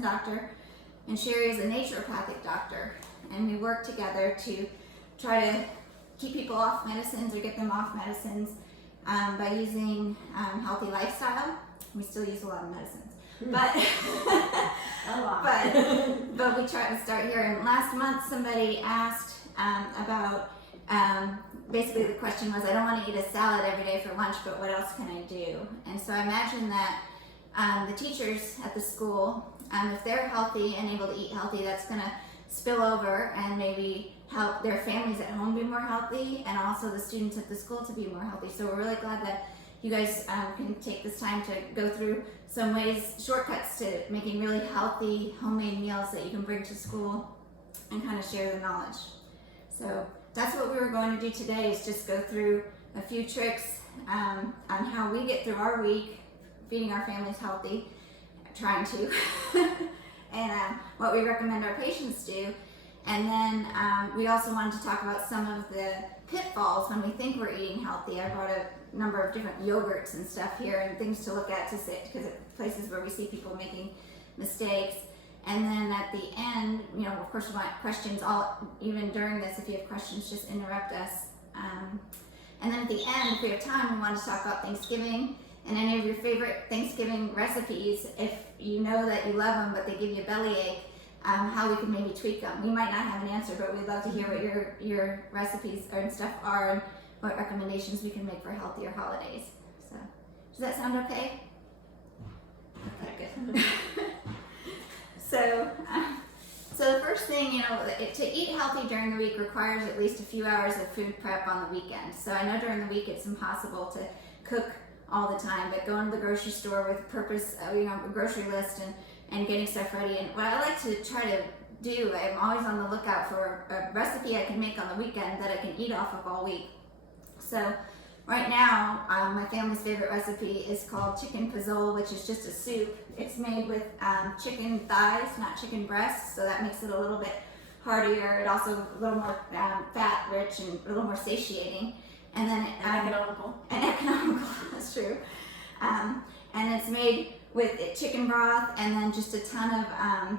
medicine doctor, and Sherry is a naturopathic doctor. And we work together to try to keep people off medicines or get them off medicines by using healthy lifestyle. We still use a lot of medicines, but A lot. but we try to start here. And last month somebody asked about basically the question was, I don't want to eat a salad every day for lunch, but what else can I do? And so I imagine that the teachers at the school, if they're healthy and able to eat healthy, that's going to spill over and maybe help their families at home be more healthy, and also the students at the school to be more healthy. So we're really glad that you guys can take this time to go through some ways, shortcuts to making really healthy homemade meals that you can bring to school and kind of share the knowledge. So that's what we were going to do today, is just go through a few tricks on how we get through our week, feeding our families healthy, trying to, and what we recommend our patients do. And then we also wanted to talk about some of the pitfalls when we think we're eating healthy. I brought a number of different yogurts and stuff here and things to look at to say, because it's places where we see people making mistakes. And then at the end, you know, of course we want questions even during this. If you have questions, just interrupt us. And then at the end, if we have time, we want to talk about Thanksgiving and any of your favorite Thanksgiving recipes. If you know that you love them, but they give you a bellyache, how we can maybe tweak them. We might not have an answer, but we'd love to hear what your recipes and stuff are, and what recommendations we can make for healthier holidays. So, does that sound okay? Okay, good. So the first thing, you know, to eat healthy during the week requires at least a few hours of food prep on the weekend. So I know during the week it's impossible to cook all the time, but going to the grocery store with purpose, you know, a grocery list and getting stuff ready. And what I like to try to do, I'm always on the lookout for a recipe I can make on the weekend that I can eat off of all week. So right now, my family's favorite recipe is called chicken pozole, which is just a soup. It's made with chicken thighs, not chicken breasts, so that makes it a little bit heartier. It also a little more fat rich and a little more satiating. And then economical. And economical, that's true. And it's made with chicken broth and then just a ton of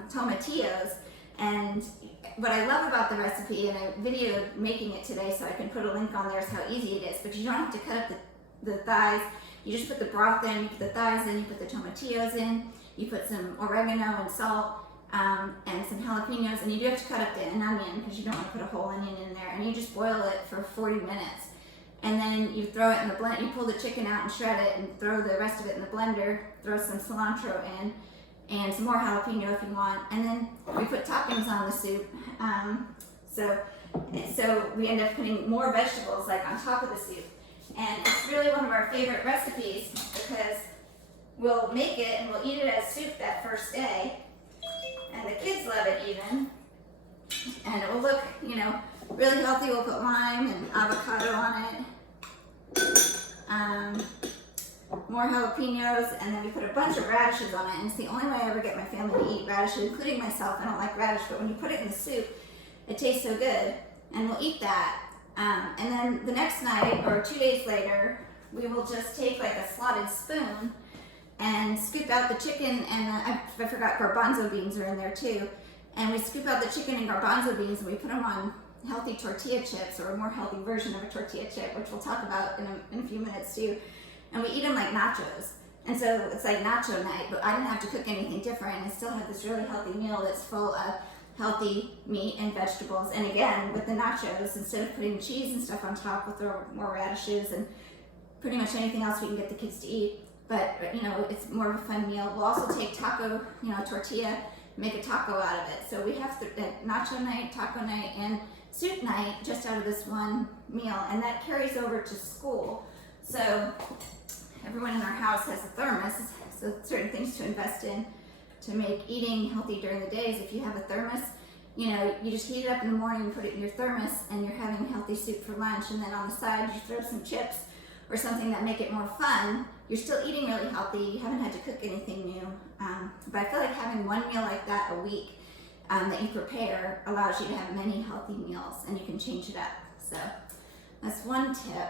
tomatillos. And what I love about the recipe, and I videoed making it today so I can put a link on there, is how easy it is. But you don't have to cut up the thighs. You just put the broth in, you put the thighs in, you put the tomatillos in, you put some oregano and salt and some jalapenos, and you do have to cut up an onion because you don't want to put a whole onion in there. And you just boil it for 40 minutes. And then you throw it in the blend. You pull the chicken out and shred it and throw the rest of it in the blender. Throw some cilantro in and some more jalapeno if you want. And then we put toppings on the soup. So we end up putting more vegetables like on top of the soup. And it's really one of our favorite recipes because we'll make it and we'll eat it as soup that first day. And the kids love it even. And it will look, you know, really healthy. We'll put lime and avocado on it. More jalapenos, and then we put a bunch of radishes on it. And it's the only way I ever get my family to eat radishes, including myself. I don't like radish, but when you put it in the soup, it tastes so good. And we'll eat that. And then the next night, or 2 days later, we will just take like a slotted spoon and scoop out the chicken, and I forgot garbanzo beans are in there too. And we scoop out the chicken and garbanzo beans and we put them on healthy tortilla chips, or a more healthy version of a tortilla chip, which we'll talk about in a few minutes too. And we eat them like nachos. And so it's like nacho night, but I didn't have to cook anything different. I still have this really healthy meal that's full of healthy meat and vegetables. And again, with the nachos, instead of putting cheese and stuff on top, we'll throw more radishes and pretty much anything else we can get the kids to eat. But, you know, it's more of a fun meal. We'll also take taco, you know, tortilla, make a taco out of it. So we have nacho night, taco night, and soup night just out of this one meal. And that carries over to school. So everyone in our house has a thermos, so certain things to invest in to make eating healthy during the days. If you have a thermos, you know, you just heat it up in the morning and put it in your thermos, and you're having healthy soup for lunch. And then on the side, you throw some chips or something that make it more fun. You're still eating really healthy. You haven't had to cook anything new. But I feel like having one meal like that a week that you prepare allows you to have many healthy meals, and you can change it up. So that's one tip.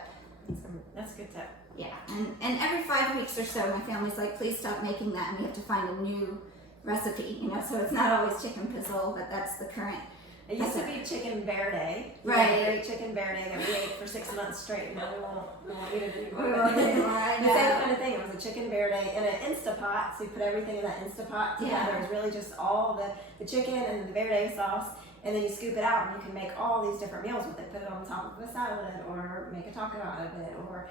That's a good tip. Yeah, and every 5 weeks or so, my family's like, please stop making that, and we have to find a new recipe, you know, so it's not always chicken pizzle, but that's the current. It used to be Chicken Verde. Right. Great Chicken Verde that we ate for 6 months straight. Now we won't eat it anymore. We won't eat it anymore, I The know. same kind of thing. It was a Chicken Verde in an Instapot. So you put everything in that Instapot together. Yeah. It was really just all the chicken and the Verde sauce. And then you scoop it out and you can make all these different meals with it. Put it on top of a salad or make a taco out of it. Or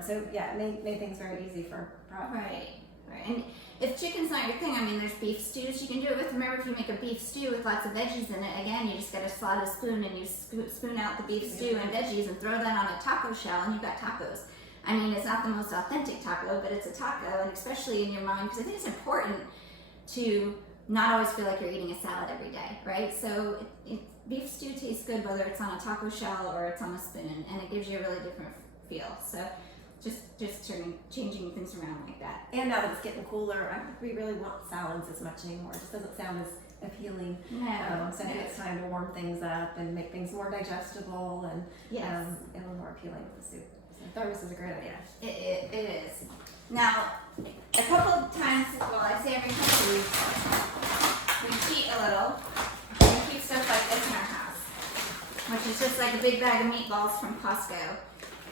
so yeah, it made things very easy for prep. Right. And if chicken's not your thing, I mean, there's beef stews you can do it with. Remember, if you make a beef stew with lots of veggies in it, again, you just got to slot a spoon and you spoon out the beef stew and veggies and throw that on a taco shell and you've got tacos. I mean, it's not the most authentic taco, but it's a taco, and especially in your mind, because I think it's important to not always feel like you're eating a salad every day, right? So beef stew tastes good whether it's on a taco shell or it's on a spoon, and it gives you a really different feel. So just changing things around like that. And now that it's getting cooler, I don't think we really want salads as much anymore. It just doesn't sound as appealing. No. So I think it's time to warm things up and make things more digestible and Yes. a little more appealing with the soup. So thermos is a great idea. It is. Now, a couple of times, well, I say every couple of weeks, we cheat a little. We keep stuff like this in our house, which is just like a big bag of meatballs from Costco.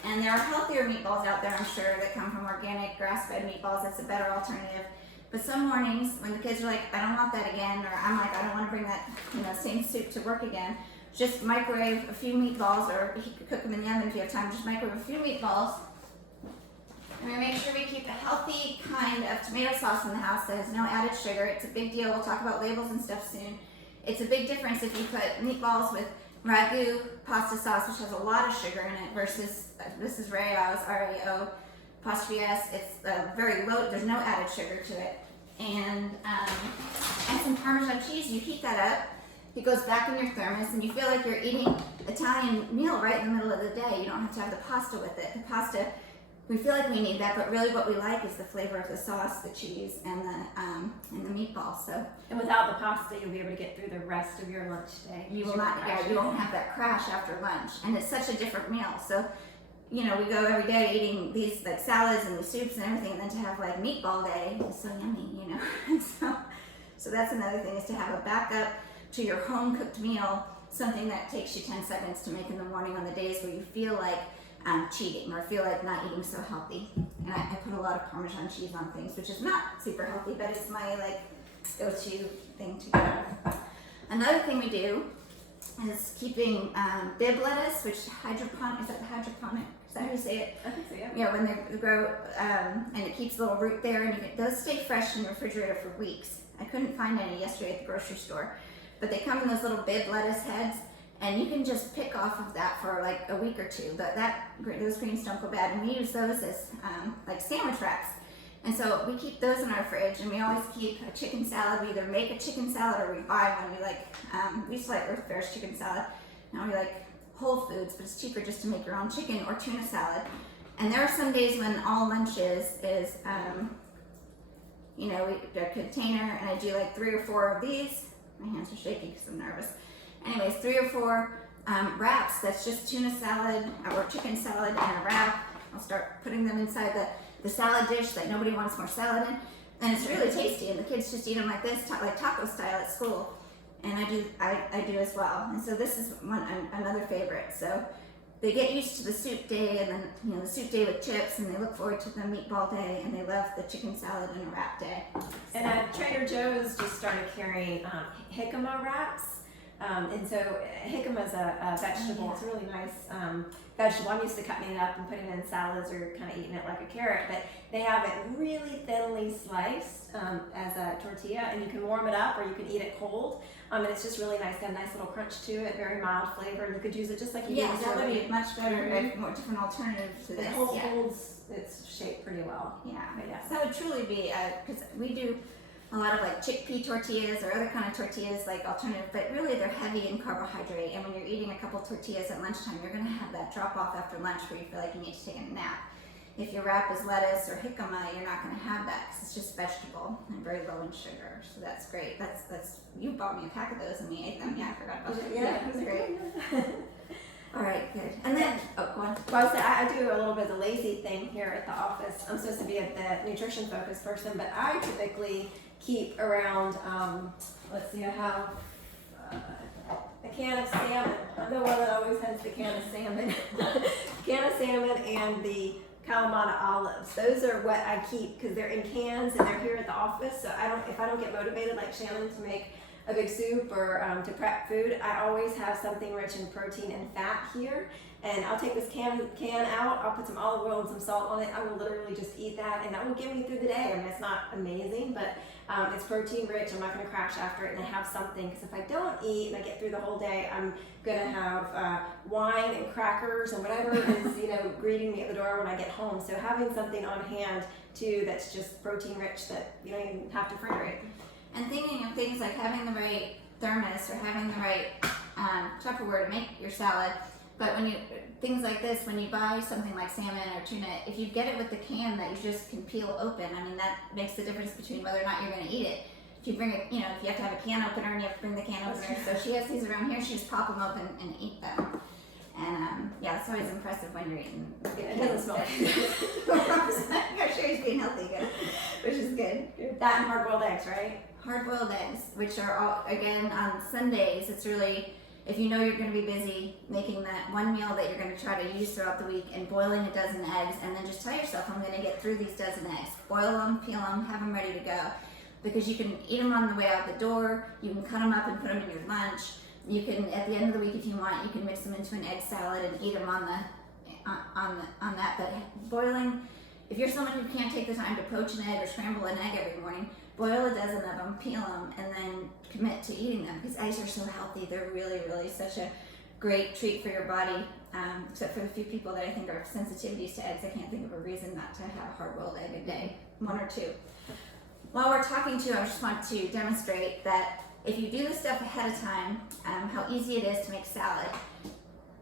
And there are healthier meatballs out there, I'm sure, that come from organic, grass-fed meatballs. That's a better alternative. But some mornings, when the kids are like, I don't want that again, or I'm like, I don't want to bring that, same soup to work again, just microwave a few meatballs, or you could cook them in the oven if you have time. Just microwave a few meatballs. And we make sure we keep a healthy kind of tomato sauce in the house that has no added sugar. It's a big deal. We'll talk about labels and stuff soon. It's a big difference if you put meatballs with ragu pasta sauce, which has a lot of sugar in it, versus this is Rao's, R-A-O, apostrophe S. It's very low. There's no added sugar to it. And some Parmesan cheese. You heat that up. It goes back in your thermos, and you feel like you're eating Italian meal right in the middle of the day. You don't have to have the pasta with it. The pasta, we feel like we need that, but really what we like is the flavor of the sauce, the cheese, and the meatball. So, And without the pasta, you'll be able to get through the rest of your lunch day. you will not, you won't have that crash after lunch, and it's such a different meal. So, we go every day eating these like salads and the soups and everything, and then to have like meatball day is so yummy, so that's another thing, is to have a backup to your home cooked meal, something that takes you 10 seconds to make in the morning on the days where you feel like cheating or feel like not eating so healthy. And I put a lot of Parmesan cheese on things, which is not super healthy, but it's my go-to thing to get out of. Another thing we do is keeping bib lettuce, which hydroponic, is that hydroponic? Is that how you say it? I think so, yeah. Yeah, when they grow, and it keeps a little root there, and those stay fresh in the refrigerator for weeks. I couldn't find any yesterday at the grocery store, but they come in those little bib lettuce heads, and you can just pick off of that for like a week or two. Those greens don't go bad, and we use those as like sandwich wraps. And so we keep those in our fridge, and we always keep a chicken salad. We either make a chicken salad or we buy one. We used to like Earth Fair's chicken salad. Now we like Whole Foods, but it's cheaper just to make your own chicken or tuna salad. And there are some days when all lunch is a container, and I do like 3 or 4 of these. My hands are shaky because I'm nervous. Anyways, 3 or 4 wraps. That's just tuna salad or chicken salad in a wrap. I'll start putting them inside the salad dish that nobody wants more salad in, and it's really tasty. And the kids just eat them like this, like taco style at school. And I do as well. And so this is another favorite. So they get used to the soup day, and then the soup day with chips, and they look forward to the meatball day, and they love the chicken salad and a wrap day. And Trader Joe's just started carrying jicama wraps. And so jicama is a vegetable. Yeah. It's a really nice vegetable. I'm used to cutting it up and putting it in salads or kind of eating it like a carrot, but they have it really thinly sliced as a tortilla, and you can warm it up or you can eat it cold. And it's just really nice. Got a nice little crunch to it, very mild flavor, and you could use it just like you do. Yeah, that would be much better, a more different alternative to this. It holds its shape pretty well. Yeah, But yeah. so that would truly be, because we do a lot of like chickpea tortillas or other kind of tortillas, like alternative, but really they're heavy in carbohydrate. And when you're eating a couple tortillas at lunchtime, you're going to have that drop off after lunch where you feel like you need to take a nap. If your wrap is lettuce or jicama, you're not going to have that because it's just vegetable and very low in sugar. So that's great. That's you bought me a pack of those and we ate them. Yeah, I forgot about that. Yeah, it was great. All right, good. And then, oh, go on. Well, I do a little bit of the lazy thing here at the office. I'm supposed to be the nutrition focused person, but I typically keep around, let's see, I have a can of salmon. I'm the one that always has the can of salmon. Can of salmon and the Kalamata olives. Those are what I keep because they're in cans and they're here at the office. So if I don't get motivated like Shannon to make a big soup or to prep food, I always have something rich in protein and fat here. And I'll take this can out, I'll put some olive oil and some salt on it. I will literally just eat that and that will get me through the day. I mean, it's not amazing, but it's protein rich. I'm not gonna crash after it and I have something, because if I don't eat and I get through the whole day, I'm gonna have wine and crackers and whatever is, greeting me at the door when I get home. So having something on hand too that's just protein rich that you don't even have to refrigerate. And thinking of things like having the right thermos or having the right Tupperware to make your salad. But things like this, when you buy something like salmon or tuna, if you get it with the can that you just can peel open, I mean, that makes the difference between whether or not you're going to eat it. If you bring it, if you have to have a can opener and you have to bring the can opener, so she has these around here, she just pop them open and eat them. And it's always impressive when you're eating. It doesn't smell I'm sure he's being healthy, good, which is good. That and hard-boiled eggs, right? Hard-boiled eggs, which are all, again, on Sundays, it's really, if you know you're going to be busy, making that one meal that you're going to try to use throughout the week and boiling a dozen eggs, and then just tell yourself, I'm going to get through these dozen eggs. Boil them, peel them, have them ready to go. Because you can eat them on the way out the door, you can cut them up and put them in your lunch. You can, at the end of the week, if you want, you can mix them into an egg salad and eat them on that. But boiling, if you're someone who can't take the time to poach an egg or scramble an egg every morning, boil a dozen of them, peel them, and then commit to eating them, because eggs are so healthy. They're really, really such a great treat for your body, except for the few people that I think are sensitivities to eggs. I can't think of a reason not to have a hard-boiled egg a day, one or two. While we're talking to you, I just want to demonstrate that if you do this stuff ahead of time, how easy it is to make salad.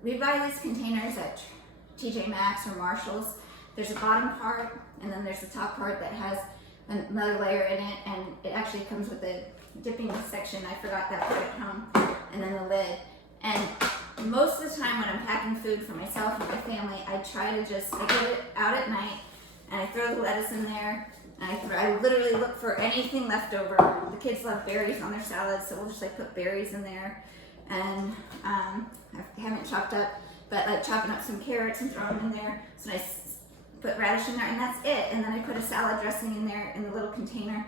We buy these containers at TJ Maxx or Marshall's. There's a bottom part, and then there's the top part that has another layer in it, and it actually comes with a dipping section. I forgot that part at home, and then the lid. And most of the time when I'm packing food for myself and my family, I try to I get it out at night, and I throw the lettuce in there, and I literally look for anything left over. The kids love berries on their salads, so we'll just put berries in there, and I haven't chopped up, but chopping up some carrots and throwing them in there. So I put radish in there, and that's it. And then I put a salad dressing in there in the little container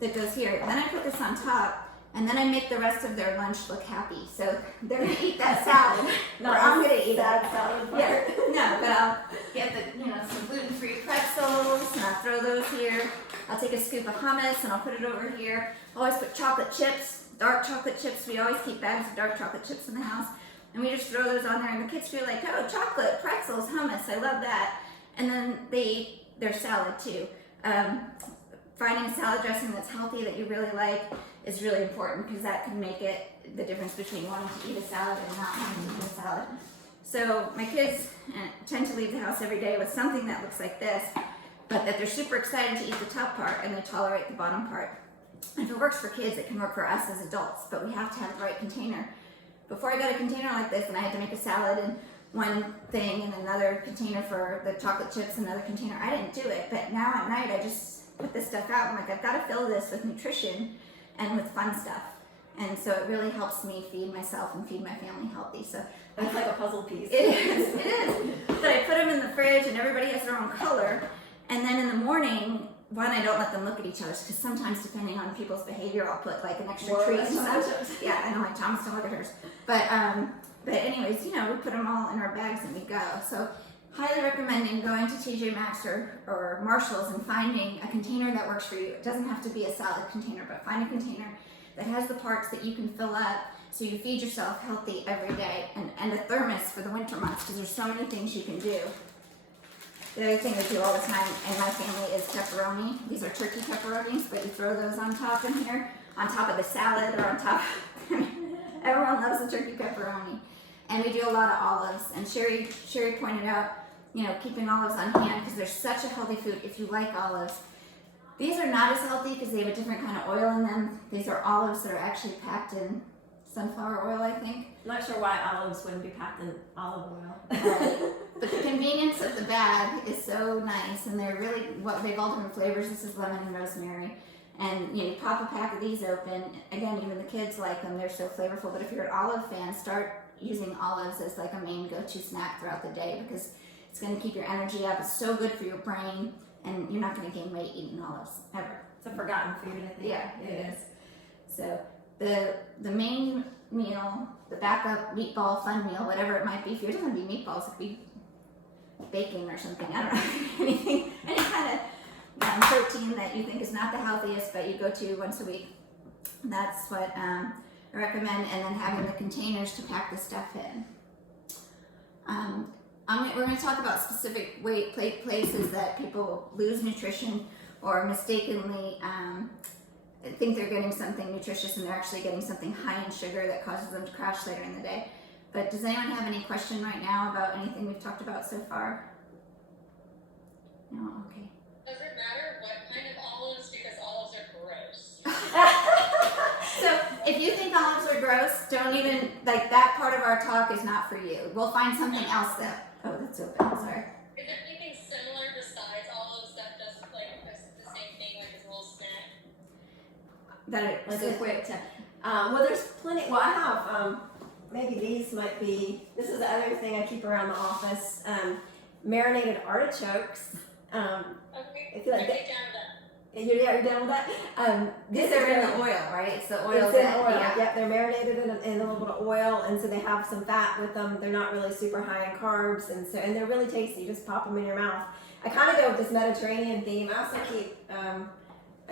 that goes here. Then I put this on top, and then I make the rest of their lunch look happy. So they're gonna eat that salad. No, I'm gonna eat that it. salad. Yeah, no, but I'll get some gluten-free pretzels, and I'll throw those here. I'll take a scoop of hummus, and I'll put it over here. I always put chocolate chips, dark chocolate chips. We always keep bags of dark chocolate chips in the house, and we just throw those on there, and the kids feel like, oh, chocolate, pretzels, hummus, I love that. And then they eat their salad too. Finding a salad dressing that's healthy that you really like is really important, because that can make it the difference between wanting to eat a salad and not wanting to eat a salad. So my kids tend to leave the house every day with something that looks like this, but that they're super excited to eat the top part and they tolerate the bottom part. If it works for kids, it can work for us as adults, but we have to have the right container. Before I got a container like this, and I had to make a salad and one thing and another container for the chocolate chips, another container, I didn't do it. But now at night, I just put this stuff out. I'm like, I've got to fill this with nutrition and with fun stuff. And so it really helps me feed myself and feed my family healthy. So it's like a puzzle piece. It is. But I put them in the fridge, and everybody has their own color. And then in the morning, I don't let them look at each other, because sometimes depending on people's behavior, I'll put like an extra treat and stuff. Yeah, I know, like Thomas, don't look at hers. But anyways, we put them all in our bags and we go. So highly recommending going to TJ Maxx or Marshall's and finding a container that works for you. It doesn't have to be a salad container, but find a container that has the parts that you can fill up so you feed yourself healthy every day, and a thermos for the winter months, because there's so many things you can do. The other thing we do all the time in my family is pepperoni. These are turkey pepperonis, but you throw those on top in here, on top of the salad, or on top. Everyone loves the turkey pepperoni. And we do a lot of olives. And Sherry pointed out, keeping olives on hand, because they're such a healthy food if you like olives. These are not as healthy because they have a different kind of oil in them. These are olives that are actually packed in sunflower oil, I think. I'm not sure why olives wouldn't be packed in olive oil. But the convenience of the bag is so nice, and they're really they've all different flavors. This is lemon and rosemary, and you pop a pack of these open. Again, even the kids like them; they're so flavorful. But if you're an olive fan, start using olives as like a main go-to snack throughout the day because it's going to keep your energy up. It's so good for your brain, and you're not going to gain weight eating olives ever. It's a forgotten food, I think. Yeah, it is. So the main meal, the backup meatball fun meal, whatever it might be. If it doesn't be meatballs, it could be bacon or something. I don't know, anything, any kind of protein that you think is not the healthiest, but you go to once a week. That's what I recommend, and then having the containers to pack the stuff in. We're going to talk about specific places that people lose nutrition or mistakenly think they're getting something nutritious and they're actually getting something high in sugar that causes them to crash later in the day. But does anyone have any question right now about anything we've talked about so far? No? Okay. Does it matter what kind of olives? Because olives are gross. So if you think olives are gross, don't even, like, that part of our talk is not for you. We'll find something else that, oh, that's open, sorry. Is there anything similar besides olives that does like the same thing, like as a little snack? Like a quick tip. Well, there's plenty. Well, I have, maybe these might be, this is the other thing I keep around the office, marinated artichokes. Okay, I feel like I'm down with that. You're down with that? These are in the oil, right? It's the oil It's in that, oil. yeah. Yep, they're marinated in a little bit of oil, and so they have some fat with them. They're not really super high in carbs, and they're really tasty. You just pop them in your mouth. I kind of go with this Mediterranean theme. I also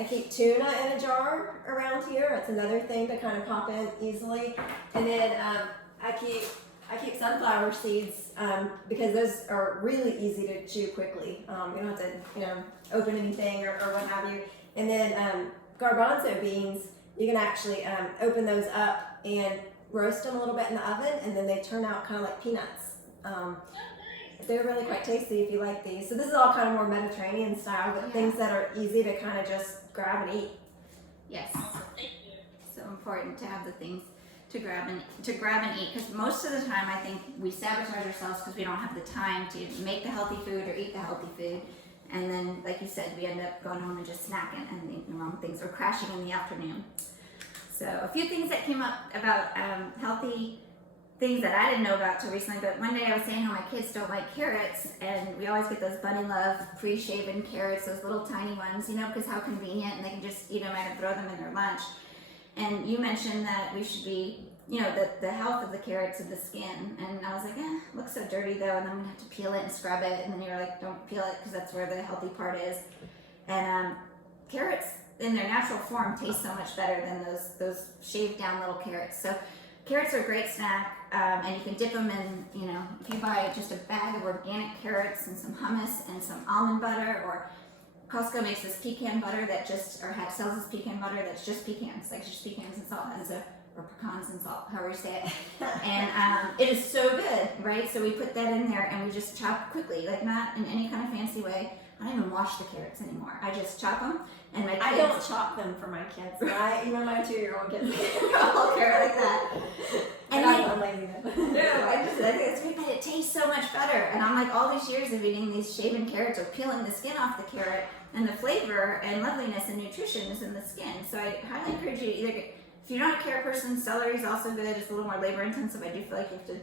keep tuna in a jar around here. It's another thing to kind of pop in easily, and then I keep sunflower seeds because those are really easy to chew quickly. You don't have to open anything or what have you. And then garbanzo beans, you can actually open those up and roast them a little bit in the oven, and then they turn out kind of like peanuts. They're really quite tasty if you like these. So this is all kind of more Mediterranean style, but things that are easy to kind of just grab and eat. Yes. Thank you. So important to have the things to grab and eat, because most of the time I think we sabotage ourselves because we don't have the time to make the healthy food or eat the healthy food, and then, like you said, we end up going home and just snacking and eating the wrong things or crashing in the afternoon. So a few things that came up about healthy things that I didn't know about till recently, but one day I was saying how my kids don't like carrots, and we always get those Bunny Love pre-shaven carrots, those little tiny ones, because how convenient, and they can just eat them and throw them in their lunch. And you mentioned that we should be, the health of the carrots and the skin. And I was like, it looks so dirty though, and I'm gonna have to peel it and scrub it. And then you're like, don't peel it because that's where the healthy part is. And carrots in their natural form taste so much better than those shaved down little carrots. So carrots are a great snack, and you can dip them in, if you buy just a bag of organic carrots and some hummus and some almond butter, or Costco makes this pecan butter that sells this pecan butter that's just pecans, like just pecans and salt, or pecans and salt, however you say it. And it is so good, right? So we put that in there and we just chop quickly, like not in any kind of fancy way. I don't even wash the carrots anymore. I just chop them, and my kids... I don't chop them for my kids, right? Even my 2-year-old gets a whole carrot like that. And I'm lazy. No, I think it's great, but it tastes so much better. And I'm like, all these years of eating these shaven carrots or peeling the skin off the carrot, and the flavor and loveliness and nutrition is in the skin. So I highly encourage you to either get, if you're not a carrot person, celery is also good. It's a little more labor intensive. I do feel like you have to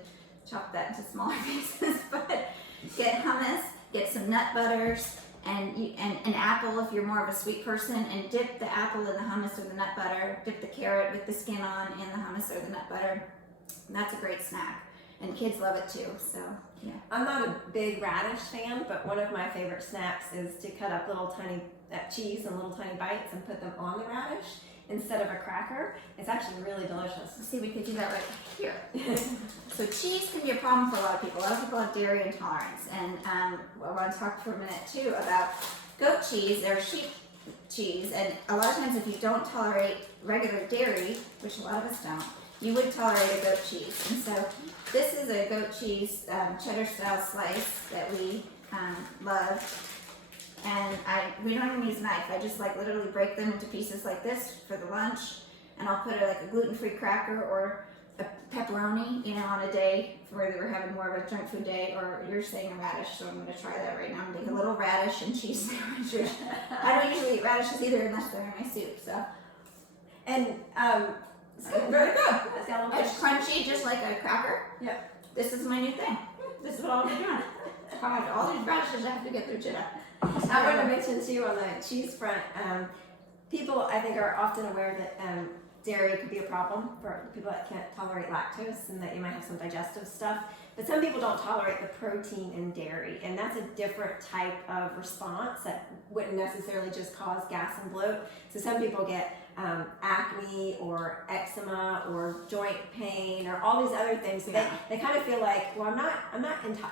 chop that into smaller pieces, but get hummus, get some nut butters, and an apple if you're more of a sweet person, and dip the apple in the hummus or the nut butter, dip the carrot with the skin on in the hummus or the nut butter. And that's a great snack, and kids love it too, so yeah. I'm not a big radish fan, but one of my favorite snacks is to cut up little tiny cheese in little tiny bites and put them on the radish instead of a cracker. It's actually really delicious. Let's see, we could do that right here. So cheese can be a problem for a lot of people. A lot of people have dairy intolerance, and I want to talk for a minute too about goat cheese or sheep cheese. And a lot of times, if you don't tolerate regular dairy, which a lot of us don't, you would tolerate a goat cheese. And so this is a goat cheese cheddar style slice that we love. And we don't even use a knife. I just literally break them into pieces like this for the lunch. and I'll put like a gluten-free cracker or a pepperoni, on a day where we're having more of a junk food day, or you're saying a radish, so I'm going to try that right now. I'm going to make a little radish and cheese sandwich. I don't usually eat radishes either unless they're in my soup, so. And It's very good. it's got a little It's crunchy, just like a cracker. Yep. This is my new thing. This is what I'll be doing. How much all these radishes I have to get through today. I want to mention too on the cheese front, people I think are often aware that dairy could be a problem for people that can't tolerate lactose and that you might have some digestive stuff. But some people don't tolerate the protein in dairy, and that's a different type of response that wouldn't necessarily just cause gas and bloat. So some people get acne or eczema or joint pain or all these other things. So they kind of feel like, well,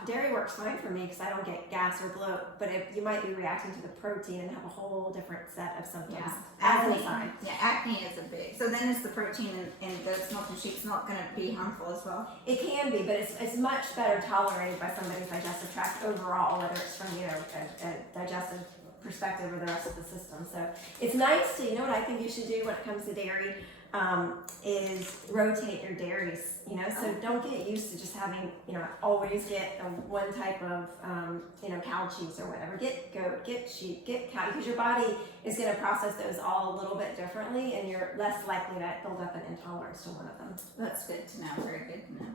dairy works fine for me because I don't get gas or bloat, but you might be reacting to the protein and have a whole different set of symptoms. As an aside. Yeah, acne is a big. So then is the protein in goat's milk and sheep's milk going to be harmful as well? It can be, but it's much better tolerated by somebody's digestive tract overall, whether it's from a digestive perspective or the rest of the system. So it's nice to, what I think you should do when it comes to dairy is rotate your dairies. So don't get used to just having, always get one type of, cow cheese or whatever. Get goat, get sheep, get cow, because your body is going to process those all a little bit differently, and you're less likely to build up an intolerance to one of them. That's good to know. Very good to know.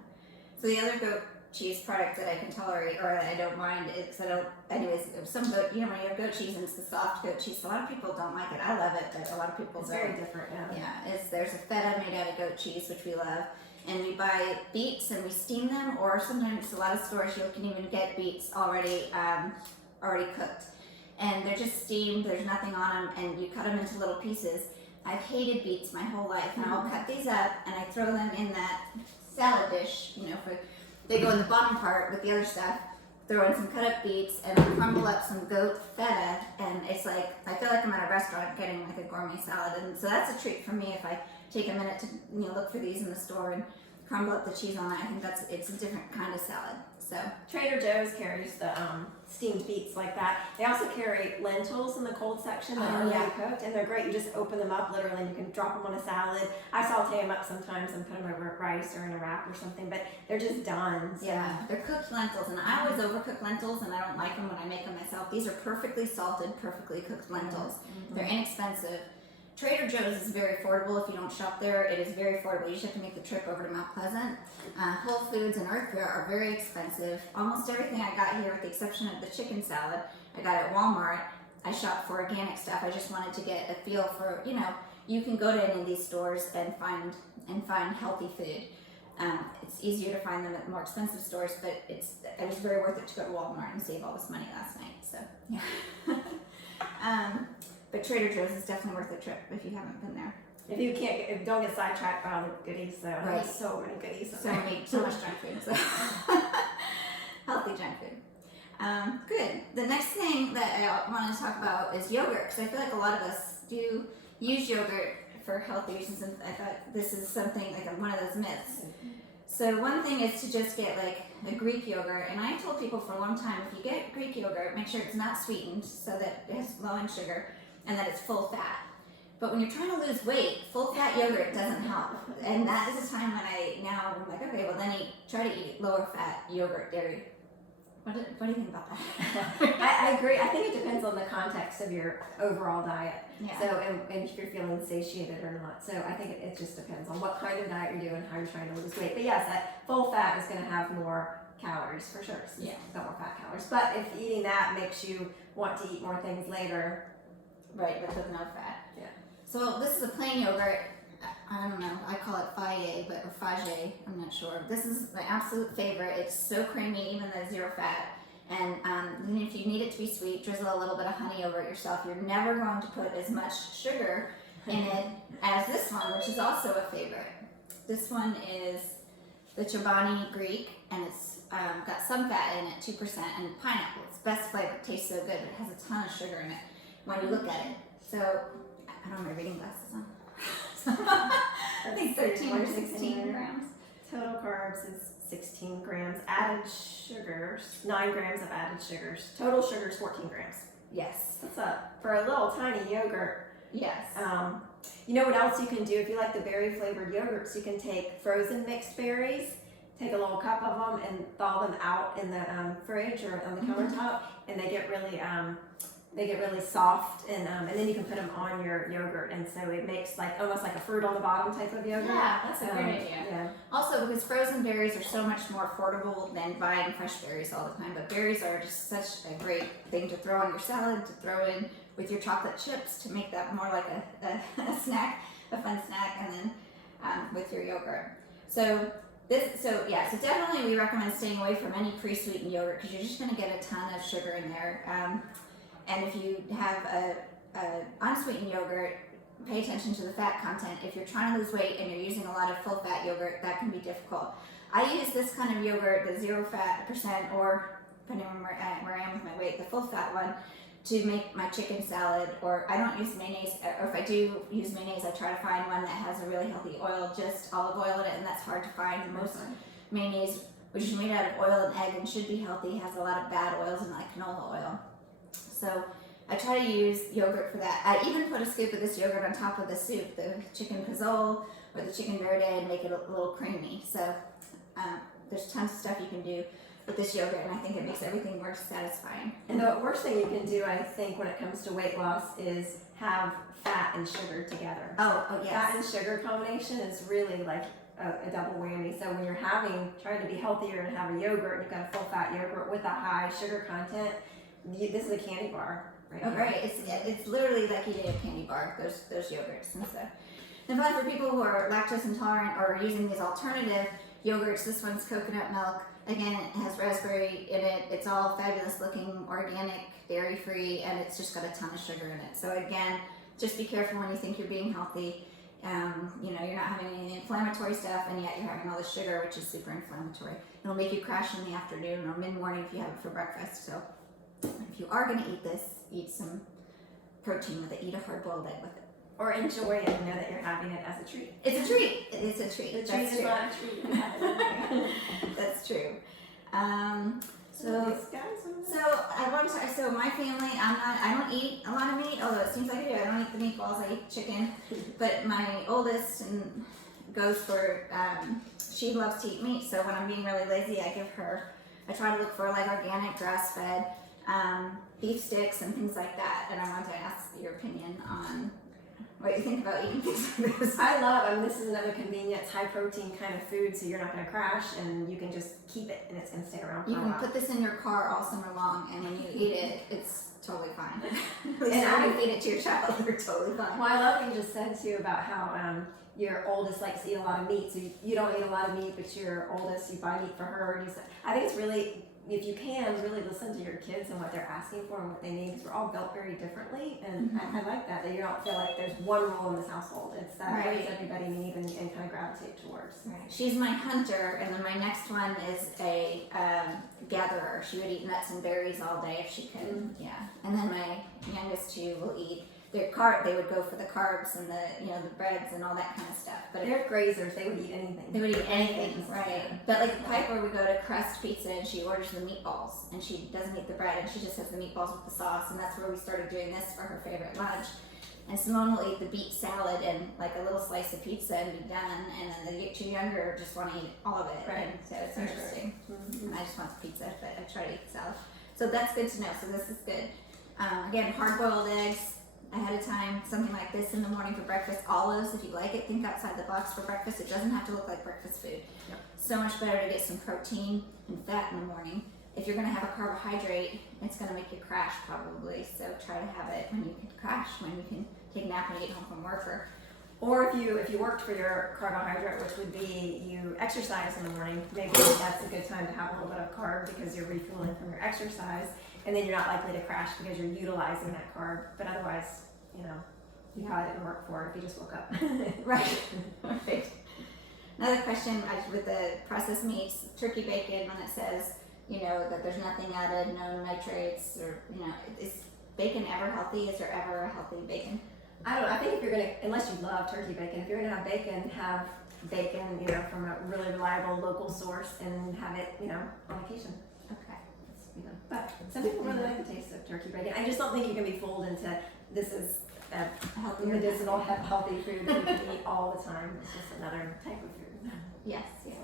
So the other goat cheese product that I can tolerate, or that I don't mind, is some goat, when you have goat cheese and it's the soft goat cheese, a lot of people don't like it. I love it, but a lot of people It's don't. very different, yeah. There's a feta made out of goat cheese, which we love, and we buy beets and we steam them, or sometimes a lot of stores you can even get beets already cooked, and they're just steamed. There's nothing on them, and you cut them into little pieces. I've hated beets my whole life, and I'll cut these up and I throw them in that salad dish, they go in the bottom part with the other stuff. Throw in some cut up beets and crumble up some goat feta, and it's like I feel like I'm at a restaurant getting like a gourmet salad, and so that's a treat for me if I take a minute to look for these in the store and crumble up the cheese on it. I think it's a different kind of salad. So Trader Joe's carries the steamed beets like that. They also carry lentils in the cold section that are already cooked, and they're great. You just open them up literally, and you can drop them on a salad. I saute them up sometimes and put them over rice or in a wrap or something, but they're just done. So. Yeah, they're cooked lentils, and I always overcook lentils, and I don't like them when I make them myself. These are perfectly salted, perfectly cooked lentils. Mm-hmm. They're inexpensive. Trader Joe's is very affordable if you don't shop there. It is very affordable. You just have to make the trip over to Mount Pleasant. Whole Foods and Earthfare are very expensive. Almost everything I got here, with the exception of the chicken salad, I got at Walmart. I shopped for organic stuff. I just wanted to get a feel for, you can go to any of these stores and find healthy food. It's easier to find them at more expensive stores, but it was very worth it to go to Walmart and save all this money last night. So yeah. But Trader Joe's is definitely worth the trip if you haven't been there. If don't get sidetracked by all the goodies, though. Right. There's so many goodies. So much junk food. So. Healthy junk food. Good. The next thing that I want to talk about is yogurt, because I feel like a lot of us do use yogurt for health reasons, and I thought this is something like one of those myths. So one thing is to just get like a Greek yogurt, and I told people for a long time, if you get Greek yogurt, make sure it's not sweetened so that it has low in sugar and that it's full fat. But when you're trying to lose weight, full fat yogurt doesn't help. And that is a time when I'm like, okay, well then try to eat lower fat yogurt, dairy. What do you think about that? I agree. I think it depends on the context of your overall diet. Yeah. So, and if you're feeling satiated or not. So I think it just depends on what kind of diet you're doing, how you're trying to lose weight. But yes, that full fat is going to have more calories for sure. So yeah. Got more fat calories. But if eating that makes you want to eat more things later. Right, but with no fat. Yeah. So this is a plain yogurt. I don't know, I call it Faye, or Fage, I'm not sure. This is my absolute favorite. It's so creamy, even though zero fat. And then if you need it to be sweet, drizzle a little bit of honey over it yourself. You're never going to put as much sugar in it as this one, which is also a favorite. This one is the Chobani Greek, and it's got some fat in it, 2%, and pineapple. It's best flavor. It tastes so good, but it has a ton of sugar in it when you look at it. So, I don't have my reading glasses on. I think 13 or 16 grams. Total carbs is 16 grams. Added sugars, 9 grams of added sugars. Total sugars, 14 grams. Yes. That's up for a little tiny yogurt. Yes. You know what else you can do if you like the berry flavored yogurts? You can take frozen mixed berries, take a little cup of them, and thaw them out in the fridge or on the countertop, and they get really soft, and then you can put them on your yogurt, and so it makes like almost like a fruit on the bottom type of yogurt. Yeah, that's a great idea. Yeah. Also, because frozen berries are so much more affordable than buying fresh berries all the time, but berries are just such a great thing to throw on your salad, to throw in with your chocolate chips to make that more like a snack, a fun snack, and then with your yogurt. So definitely we recommend staying away from any pre-sweetened yogurt because you're just going to get a ton of sugar in there. And if you have a unsweetened yogurt, pay attention to the fat content. If you're trying to lose weight and you're using a lot of full fat yogurt, that can be difficult. I use this kind of yogurt, the 0% or depending on where I am with my weight, the full fat one, to make my chicken salad. Or I don't use mayonnaise, or if I do use mayonnaise, I try to find one that has a really healthy oil, just olive oil in it, and that's hard to find. Most mayonnaise, which is made out of oil and egg and should be healthy, has a lot of bad oils in it, like canola oil. So I try to use yogurt for that. I even put a scoop of this yogurt on top of the soup, the chicken pozole or the chicken verde, and make it a little creamy. So there's tons of stuff you can do with this yogurt, and I think it makes everything more satisfying. And the worst thing you can do, I think, when it comes to weight loss is have fat and sugar together. Oh yes. Fat and sugar combination is really like a double whammy. So when you're trying to be healthier and have a yogurt, and you've got a full fat yogurt with a high sugar content, this is a candy bar. Right. Oh, right. It's literally like eating a candy bar. Those yogurts and stuff. And finally, for people who are lactose intolerant or are using these alternative yogurts, this one's coconut milk. Again, it has raspberry in it. It's all fabulous looking, organic, dairy free, and it's just got a ton of sugar in it. So again, just be careful when you think you're being healthy. You're not having any inflammatory stuff, and yet you're having all this sugar, which is super inflammatory. It'll make you crash in the afternoon or mid-morning if you have it for breakfast. So if you are going to eat this, eat some protein with it. Eat a hard-boiled egg with it. Or enjoy it and know that you're having it as a treat. It's a treat. It's a treat. The treat is not a treat. That's true. So my family, I don't eat a lot of meat, although it seems like I do. I don't eat the meatballs. I eat chicken. But my oldest goes for, she loves to eat meat. So when I'm being really lazy, I try to look for like organic, grass-fed beef sticks and things like that. And I want to ask your opinion on what you think about eating things like this. This is another convenient, high protein kind of food, so you're not going to crash, and you can just keep it, and it's going to stay around for a while. You can put this in your car all summer long, and when you eat it, it's totally fine. And I feed it to your child, they're totally fine. Well, I love what you just said too about how your oldest likes to eat a lot of meat. So you don't eat a lot of meat, but your oldest, you buy meat for her. I think it's really, if you can, really listen to your kids and what they're asking for and what they need, because we're all built very differently. And I like that you don't feel like there's one rule in this household. It's that what does everybody need and kind of gravitate towards. Right. She's my hunter, and then my next one is a gatherer. She would eat nuts and berries all day if she could. Yeah. And then my youngest two will eat their they would go for the carbs and the breads and all that kind of stuff. But they're grazers. They would eat anything. They would eat anything, right? But like Piper would go to Crust Pizza and she orders the meatballs, and she doesn't eat the bread, and she just has the meatballs with the sauce, and that's where we started doing this for her favorite lunch. And Simone will eat the beet salad and like a little slice of pizza and be done, and then the two younger just want to eat all of it. Right. And so it's interesting. And I just want the pizza, but I try to eat the salad. So that's good to know. So this is good. Again, hard-boiled eggs ahead of time, something like this in the morning for breakfast. Olives, if you like it, think outside the box for breakfast. It doesn't have to look like breakfast food. Yep. So much better to get some protein and fat in the morning. If you're going to have a carbohydrate, it's going to make you crash probably. So try to have it when you can crash, when you can take a nap when you get home from work. Or if you worked for your carbohydrate, which would be you exercise in the morning, maybe that's a good time to have a little bit of carb because you're refueling from your exercise, and then you're not likely to crash because you're utilizing that carb. But otherwise, you probably didn't work for it if you just woke up. Right. Right. Another question with the processed meats, turkey bacon, when it says, that there's nothing added, no nitrates, or, is bacon ever healthy? Is there ever a healthy bacon? I don't know. I think if you're going to, unless you love turkey bacon, if you're going to have bacon from a really reliable local source and have it, on occasion. Okay. But some people really like the taste of turkey bacon. I just don't think you can be fooled into this is Healthier. medicinal, healthy food that you can eat all the time. It's just another type of food. Yes, yes.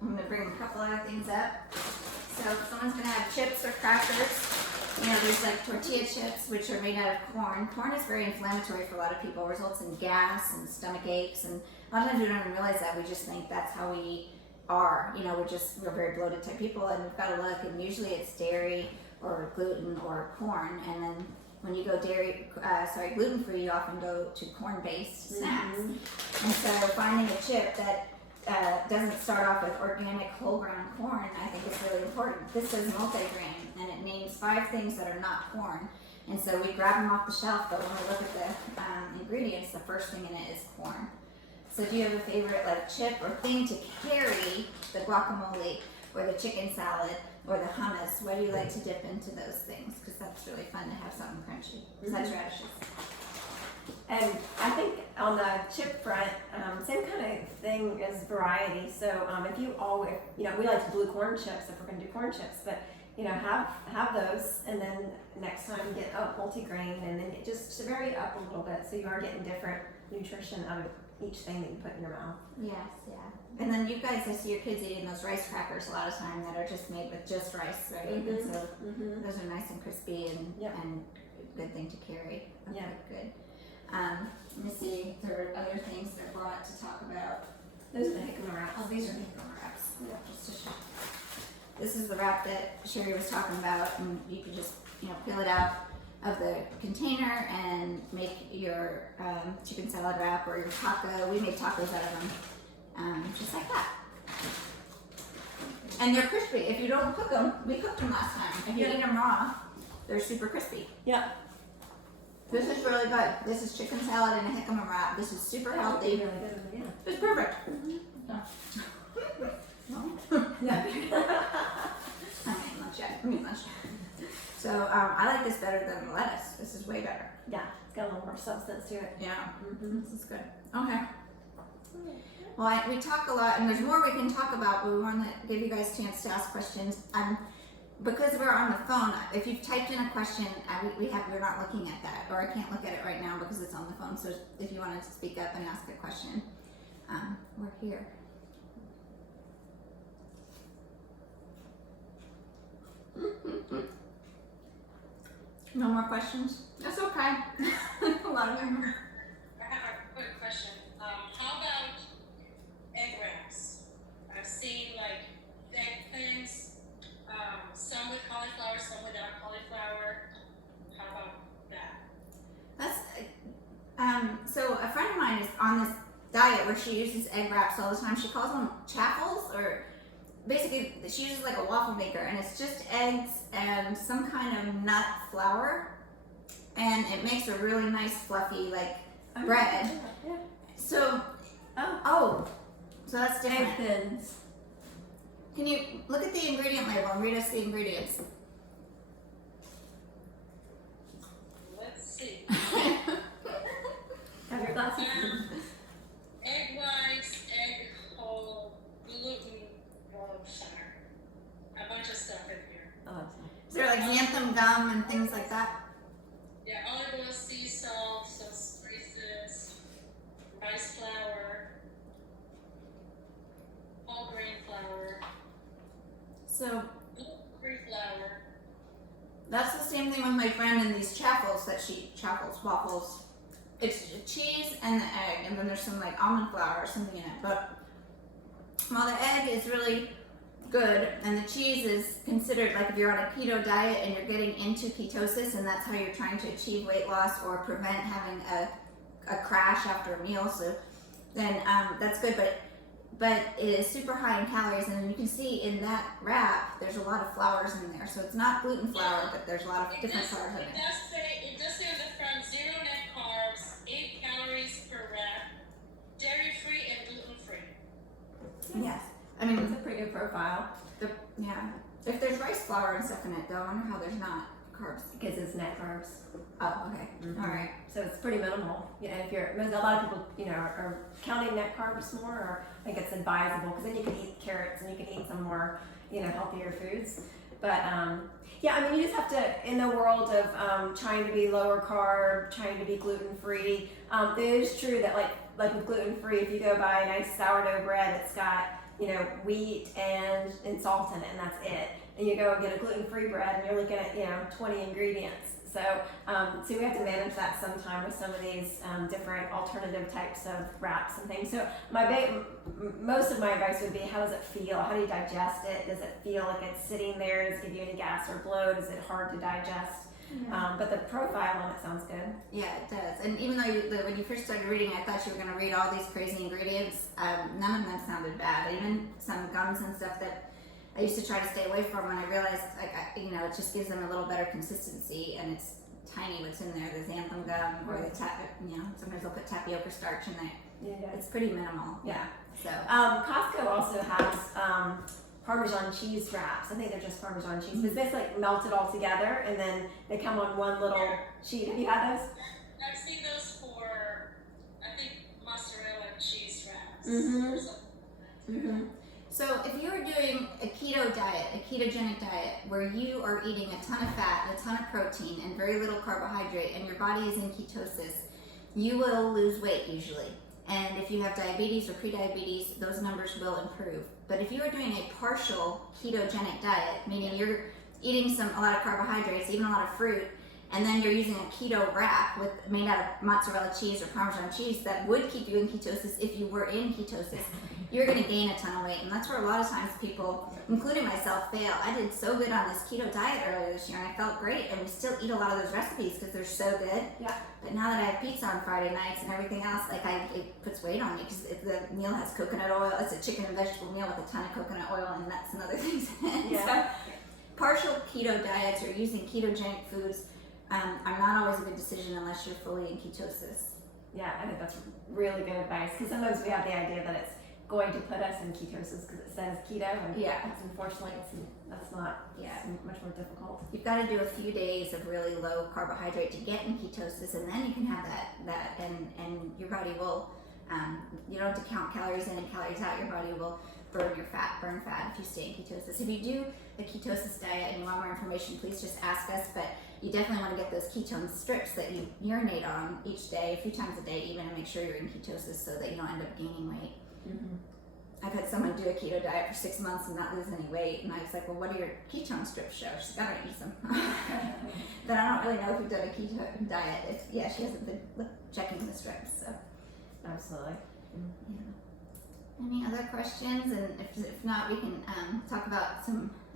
I'm gonna bring a couple other things up. So if someone's gonna have chips or crackers, you know, there's like tortilla chips, which are made out of corn. Corn is very inflammatory for a lot of people, results in gas and stomach aches, and a lot of times we don't even realize that. We just think that's how we are. You know, we're very bloated type people, and we've got to look, and usually it's dairy or gluten or corn, and then when you go gluten-free, you often go to corn-based snacks. And so finding a chip that doesn't start off with organic whole ground corn, I think is really important. This says multigrain, and it names 5 things that are not corn. And so we grab them off the shelf, but when we look at the ingredients, the first thing in it is corn. So do you have a favorite like chip or thing to carry the guacamole or the chicken salad or the hummus? What do you like to dip into those things? Because that's really fun to have something crunchy. Besides radishes. And I think on the chip front, same kind of thing as variety. So if you always, you know, we like to blue corn chips if we're going to do corn chips, but you know, have those, and then next time get multi-grain, and then just to vary it up a little bit so you are getting different nutrition out of each thing that you put in your mouth. Yes, yeah. And then you guys, I see your kids eating those rice crackers a lot of time that are just made with just rice, right? And so those are nice and crispy and a good thing to carry. Okay, good. Let me see, there are other things they're brought to talk about. Those are the jicama wraps. Oh, these are jicama wraps. Yeah, just to show. This is the wrap that Sherry was talking about, and you can just, you know, peel it out of the container and make your chicken salad wrap or your taco. We made tacos out of them, just like that. And they're crispy. If you don't cook them, we cooked them last time. If you eat them raw, they're super crispy. Yeah. This is really good. This is chicken salad and a jicama wrap. This is super healthy. Really good. Yeah. It's perfect. Yeah. I made lunch yet. I made lunch. So I like this better than the lettuce. This is way better. Yeah. It's got a little more substance to it. Yeah. This is good. Okay. Well, we talk a lot, and there's more we can talk about, but we want to give you guys a chance to ask questions. Because we're on the phone, if you've typed in a question, we're not looking at that, or I can't look at it right now because it's on the phone. So if you wanted to speak up and ask a question, we're here. No more questions? That's okay. A lot of them. I have a quick question. How about egg wraps? I've seen like eggplants, some with cauliflower, some without cauliflower. How about that? That's so a friend of mine is on this diet where she uses egg wraps all the time. She calls them chaffles, or basically she uses like a waffle maker, and it's just eggs and some kind of nut flour, and it makes a really nice fluffy like bread. Yeah. So so that's different. Egg thins. Can you look at the ingredient label and read us the ingredients? Let's see. Have your glasses. Egg whites, egg whole, gluten, sugar. A bunch of stuff in here. Oh, Is there like xanthan gum and things like that? Yeah, olive oil, sea salt, some spices, rice flour, whole grain flour, So gluten-free flour. that's the same thing with my friend in these chaffles waffles. It's cheese and the egg, and then there's some like almond flour or something in it. But while the egg is really good, and the cheese is considered like if you're on a keto diet and you're getting into ketosis, and that's how you're trying to achieve weight loss or prevent having a crash after a meal. So then that's good, but it is super high in calories, and you can see in that wrap there's a lot of flours in there. So it's not gluten flour, but there's a lot of different flours in It there. does say on the front, 0 net carbs, 8 calories per wrap, dairy-free and gluten-free. Yes, I mean, It's a pretty good profile yeah. If there's rice flour and stuff in it, though, I wonder how there's not carbs. because it's net carbs. Oh, okay. All right. So it's pretty minimal. Yeah, if you're, a lot of people, you know, are counting net carbs more, or I think it's advisable because then you can eat carrots and you can eat some more, you know, healthier foods. But yeah, I mean, you just have to, in the world of trying to be lower carb, trying to be gluten free. It is true that like with gluten free, if you go buy a nice sourdough bread that's got wheat and salt in it, and that's it, and you go and get a gluten free bread, and you're looking at 20 ingredients. So we have to manage that sometime with some of these different alternative types of wraps and things. So most of my advice would be, how does it feel? How do you digest it? Does it feel like it's sitting there? Does it give you any gas or bloat? Is it hard to digest? But the profile on it sounds good. Yeah, it does. And even though when you first started reading, I thought you were going to read all these crazy ingredients, none of them sounded bad. Even some gums and stuff that I used to try to stay away from when I realized, it just gives them a little better consistency, and it's tiny what's in there. The xanthan gum or the sometimes they'll put tapioca starch in there. Yeah. It's pretty minimal. Yeah. So Costco also has Parmesan cheese wraps. I think they're just Parmesan cheese. It's basically melted all together, and then they come on one little sheet. Have you had those? I've seen those for, I think, mozzarella cheese wraps. Mm-hmm. Or something. So if you are doing a keto diet, a ketogenic diet, where you are eating a ton of fat, a ton of protein, and very little carbohydrate, and your body is in ketosis, you will lose weight usually. And if you have diabetes or prediabetes, those numbers will improve. But if you are doing a partial ketogenic diet, meaning you're eating a lot of carbohydrates, even a lot of fruit, and then you're using a keto wrap made out of mozzarella cheese or Parmesan cheese that would keep you in ketosis if you were in ketosis, you're going to gain a ton of weight. And that's where a lot of times people, including myself, fail. I did so good on this keto diet earlier this year, and I felt great, and we still eat a lot of those recipes because they're so good. Yeah. But now that I have pizza on Friday nights and everything else, it puts weight on me because the meal has coconut oil. It's a chicken and vegetable meal with a ton of coconut oil and nuts and other things in it. Yeah. So partial keto diets or using ketogenic foods are not always a good decision unless you're fully in ketosis. Yeah, I think that's really good advice, because sometimes we have the idea that it's going to put us in ketosis because it says keto, and unfortunately that's not. It's much more difficult. You've got to do a few days of really low carbohydrate to get in ketosis, and then you can have that and your body will you don't have to count calories in and calories out. Your body will burn fat if you stay in ketosis. If you do a ketosis diet and you want more information, please just ask us, but you definitely want to get those ketone strips that you urinate on each day, a few times a day even, and make sure you're in ketosis so that you don't end up gaining weight. I've had someone do a keto diet for 6 months and not lose any weight, and I was like, well, what do your ketone strips show? She's like, I don't use them. But I don't really know if you've done a keto diet. She hasn't been checking the strips. So Absolutely. Any other questions? And if not, we can talk about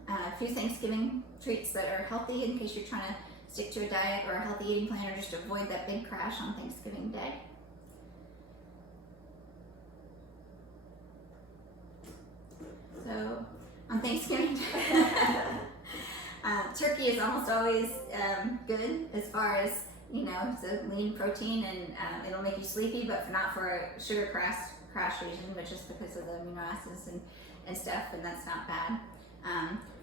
a few Thanksgiving treats that are healthy in case you're trying to stick to a diet or a healthy eating plan, or just avoid that big crash on Thanksgiving Day. So on Thanksgiving Day, turkey is almost always good as far as, it's a lean protein, and it'll make you sleepy, but not for a sugar crash reason, but just because of the amino acids and stuff, and that's not bad.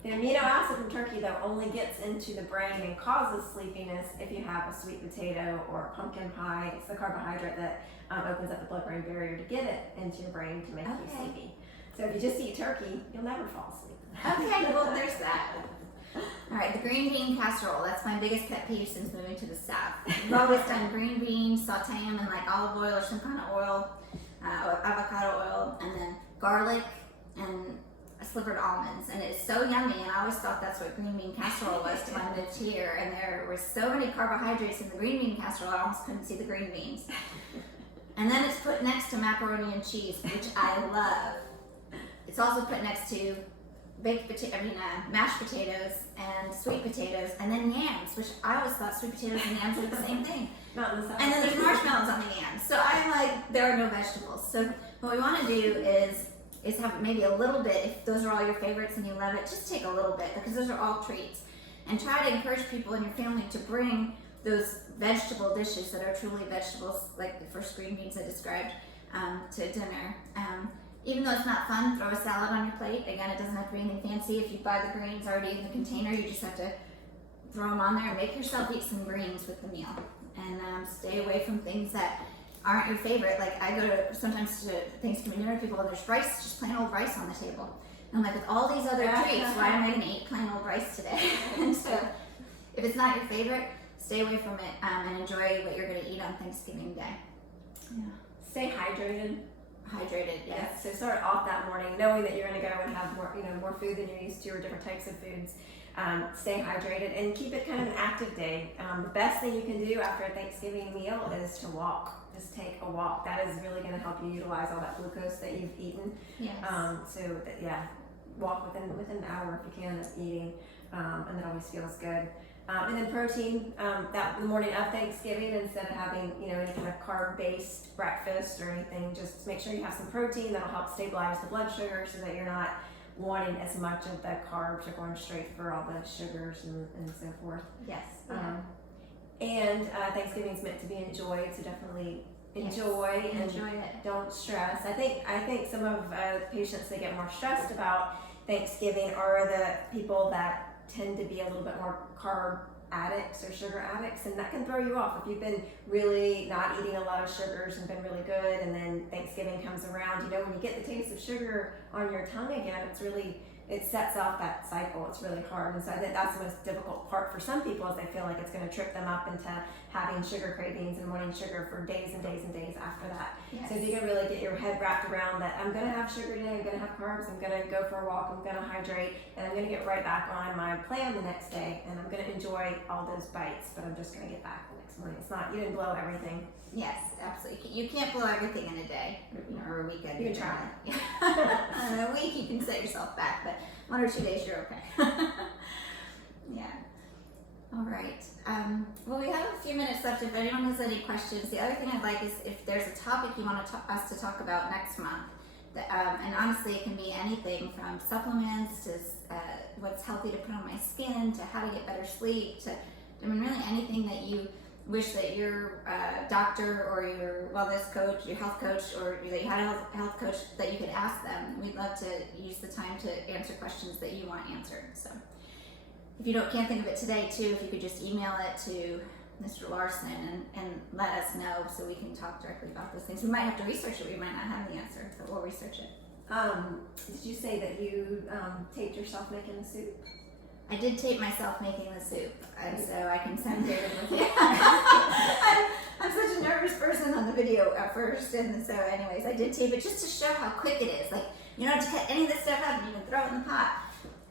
The amino acid from turkey, though, only gets into the brain and causes sleepiness if you have a sweet potato or a pumpkin pie. It's the carbohydrate that opens up the blood-brain barrier to get it into your brain to make you sleepy. So if you just eat turkey, you'll never fall asleep. Okay, well, there's that. All right, the green bean casserole. That's my biggest pet peeve since moving to the South. We've always done green beans, saute them in olive oil or some kind of oil, or avocado oil, and then garlic and slivered almonds, and it's so yummy. And I always thought that's what green bean casserole was till I moved here, and there were so many carbohydrates in the green bean casserole I almost couldn't see the green beans. And then it's put next to macaroni and cheese, which I love. It's also put next to mashed potatoes and sweet potatoes, and then yams, which I always thought sweet potatoes and yams were the same thing. Not in the South. And then there's marshmallows on the yams. So I'm like, there are no vegetables. So what we want to do is have maybe a little bit, if those are all your favorites and you love it, just take a little bit, because those are all treats. And try to encourage people in your family to bring those vegetable dishes that are truly vegetables, like the first green beans I described, to dinner. Even though it's not fun, throw a salad on your plate. Again, it doesn't have to be anything fancy. If you buy the greens already in the container, you just have to throw them on there and make yourself eat some greens with the meal. And stay away from things that aren't your favorite. Like I go to sometimes to Thanksgiving dinner people, and there's rice, just plain old rice on the table. And I'm like, with all these other treats, why am I going to eat plain old rice today? And so, if it's not your favorite, stay away from it and enjoy what you're going to eat on Thanksgiving Day. Yeah. Stay hydrated. Hydrated, yes. So start off that morning knowing that you're going to go and have more, more food than you're used to, or different types of foods. Stay hydrated and keep it kind of an active day. The best thing you can do after a Thanksgiving meal is to walk. Just take a walk. That is really going to help you utilize all that glucose that you've eaten. Yes. Walk within an hour if you can of eating, and that always feels good. And then protein, that the morning of Thanksgiving, instead of having, any kind of carb-based breakfast or anything, just make sure you have some protein. That'll help stabilize the blood sugar so that you're not wanting as much of the carbs or going straight for all the sugars and so forth. Yes. And Thanksgiving is meant to be enjoyed, so definitely enjoy and enjoy it. Don't stress. I think some of patients that get more stressed about Thanksgiving are the people that tend to be a little bit more carb addicts or sugar addicts, and that can throw you off. If you've been really not eating a lot of sugars and been really good, and then Thanksgiving comes around, when you get the taste of sugar on your tongue again, it sets off that cycle. It's really hard. And so I think that's the most difficult part for some people, is they feel like it's going to trip them up into having sugar cravings and wanting sugar for days and days and days after that. Yes. So if you can really get your head wrapped around that, I'm going to have sugar today, I'm going to have carbs, I'm going to go for a walk, I'm going to hydrate, and I'm going to get right back on my plan the next day, and I'm going to enjoy all those bites, but I'm just going to get back the next morning. It's not, you didn't blow everything. Yes, absolutely. You can't blow everything in a day or a weekend. You can try. In a week you can set yourself back, but 1 or 2 days you're okay. Yeah. All right. Well, we have a few minutes left. If anyone has any questions, the other thing I'd like is if there's a topic you want us to talk about next month, and honestly it can be anything from supplements to what's healthy to put on my skin, to how to get better sleep, to really anything that you wish that your doctor or your wellness coach, your health coach, or that you had a health coach that you could ask them. We'd love to use the time to answer questions that you want answered. So if you can't think of it today too, if you could just email it to Mr. Larson and let us know so we can talk directly about those things. We might have to research it. We might not have the answer, but we'll research it. Did you say that you taped yourself making the soup? I did tape myself making the soup, and so I can send it with you. I'm such a nervous person on the video at first, and so anyways, I did tape it just to show how quick it is. Like, you don't have to cut any of this stuff up, you can throw it in the pot.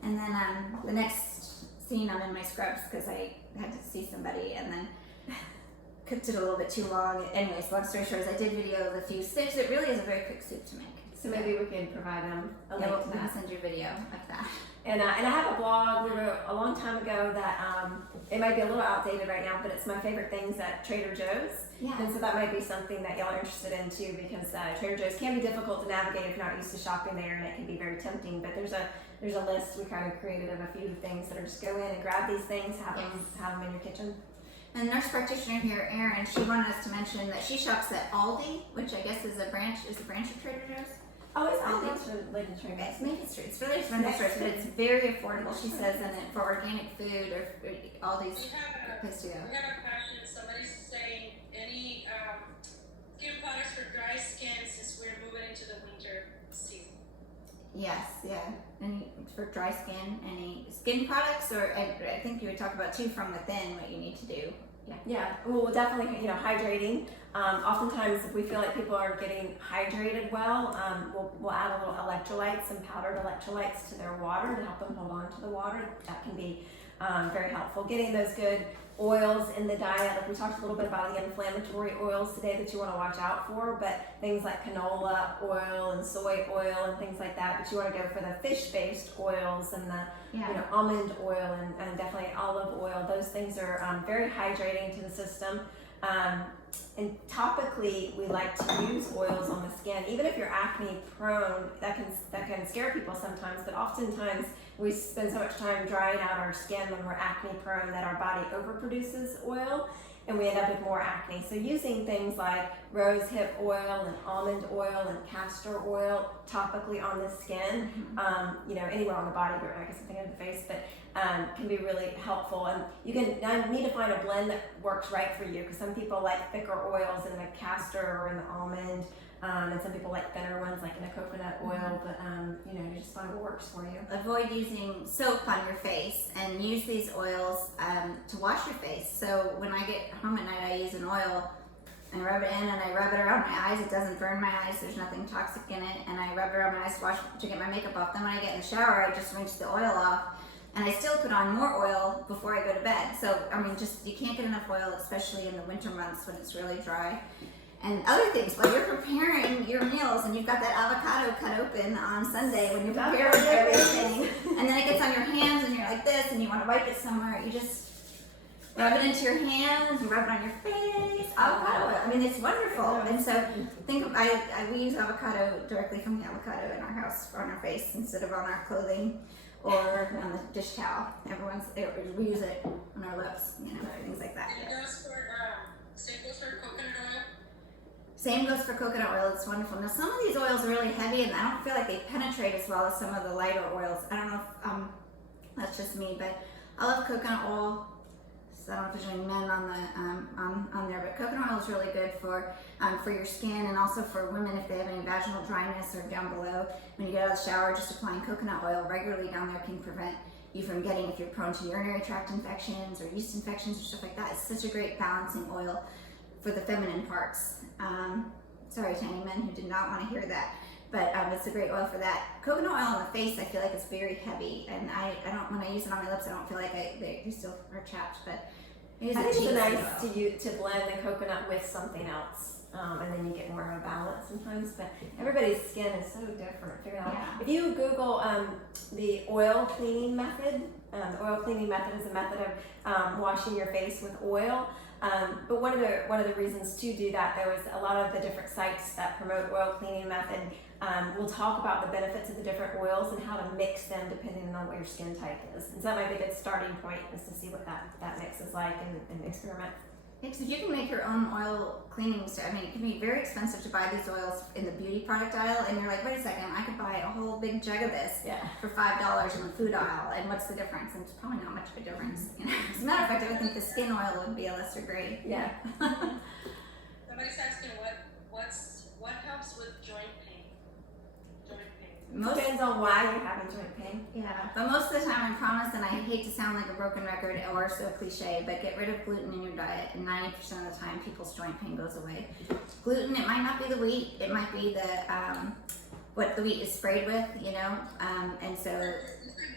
And then the next scene, I'm in my scrubs because I had to see somebody, and then cooked it a little bit too long. Anyways, long story short, I did video of a few soups. It really is a very quick soup to make. So maybe we can provide a link to We can that. send you a video of that. And I have a blog we wrote a long time ago that it might be a little outdated right now, but it's my favorite things at Trader Joe's. Yeah. And so that might be something that y'all are interested in too, because Trader Joe's can be difficult to navigate if you're not used to shopping there, and it can be very tempting. But there's a list we kind of created of a few things that are just go in and grab these things, have them in your kitchen. And the nurse practitioner here, Erin, she wanted us to mention that she shops at Aldi, which I guess is a branch of Trader Joe's. Oh, it's Aldi. Aldi's related to Trader Joe's. Maybe it's related to the stores, but it's very affordable. She says, and it for organic food or Aldi's We have a place to go. We have a question. Somebody's saying any skin products for dry skin since we're moving into the winter season. Yes, yeah. Any for dry skin, any skin products, or I think you would talk about too from within what you need to do. Yeah, well, definitely, hydrating. Oftentimes, if we feel like people are getting hydrated well, we'll add a little electrolytes, some powdered electrolytes to their water to help them hold on to the water. That can be very helpful. Getting those good oils in the diet, like we talked a little bit about the inflammatory oils today that you want to watch out for, but things like canola oil and soy oil and things like that. But you want to go for the fish-based oils and the almond oil and definitely olive oil. Those things are very hydrating to the system. And topically, we like to use oils on the skin. Even if you're acne prone, that can scare people sometimes, but oftentimes we spend so much time drying out our skin when we're acne prone that our body overproduces oil, and we end up with more acne. So using things like rose hip oil and almond oil and castor oil topically on the skin, anywhere on the body, but I guess I'm thinking of the face, but can be really helpful. And you need to find a blend that works right for you, because some people like thicker oils in the castor or in the almond. And some people like thinner ones, like in a coconut oil, but you know, you just find what works for you. Avoid using soap on your face and use these oils to wash your face. So when I get home at night, I use an oil and rub it in, and I rub it around my eyes. It doesn't burn my eyes. There's nothing toxic in it, and I rub it around my eyes to get my makeup off. Then when I get in the shower, I just rinse the oil off, and I still put on more oil before I go to bed. So I mean, just you can't get enough oil, especially in the winter months when it's really dry. And other things, while you're preparing your meals and you've got that avocado cut open on Sunday when you're preparing everything, and then it gets on your hands and you're like this and you want to wipe it somewhere, you just rub it into your hands, you rub it on your face, avocado oil. I mean, it's wonderful. And so we use avocado directly from the avocado in our house on our face instead of on our clothing or on the dish towel. We use it on our lips, you know, things like that. And it goes for, same goes for coconut oil? Same goes for coconut oil. It's wonderful. Now, some of these oils are really heavy, and I don't feel like they penetrate as well as some of the lighter oils. I don't know if that's just me, but I love coconut oil. So I don't know if there's any men on the on there, but coconut oil is really good for your skin, and also for women if they have any vaginal dryness or down below. When you get out of the shower, just applying coconut oil regularly down there can prevent you from getting, if you're prone to urinary tract infections or yeast infections or stuff like that. It's such a great balancing oil for the feminine parts. Sorry to any men who did not want to hear that, but it's a great oil for that. Coconut oil on the face, I feel like it's very heavy, and I don't, when I use it on my lips, I don't feel like they still are chapped, but I think it's nice to blend the coconut with something else, and then you get more of a balance sometimes, but everybody's skin is so different. Figure out. Yeah. If you Google the oil cleaning method, the oil cleaning method is a method of washing your face with oil. But one of the reasons to do that, though, is a lot of the different sites that promote oil cleaning method will talk about the benefits of the different oils and how to mix them depending on what your skin type is. And so that might be a good starting point, is to see what that mix is like and experiment. Because if you can make your own oil cleaning stuff, I mean, it can be very expensive to buy these oils in the beauty product aisle, and you're like, wait a second, I could buy a whole big jug of this for $5 in the food aisle, and what's the difference? And it's probably not much of a difference. You know? As a matter of fact, I would think the skin oil would be a lesser grade. Yeah. Somebody's asking what helps with joint pain? Joint pain. Depends on why you're having joint pain. Yeah, but most of the time, I promise, and I hate to sound like a broken record or so cliche, but get rid of gluten in your diet, and 90% of the time, people's joint pain goes away. Gluten, it might not be the wheat, it might be the what the wheat is sprayed with, you know, and so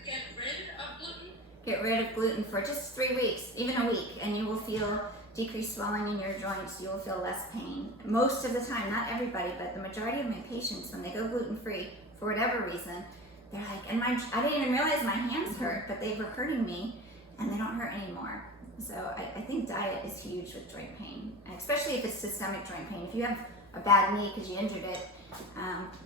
Get rid of gluten? get rid of gluten for just 3 weeks, even a week, and you will feel decreased swelling in your joints. You will feel less pain. Most of the time, not everybody, but the majority of my patients, when they go gluten-free, for whatever reason, they're like, and I didn't even realize my hands hurt, but they were hurting me, and they don't hurt anymore. So I think diet is huge with joint pain, especially if it's systemic joint pain. If you have a bad knee because you injured it,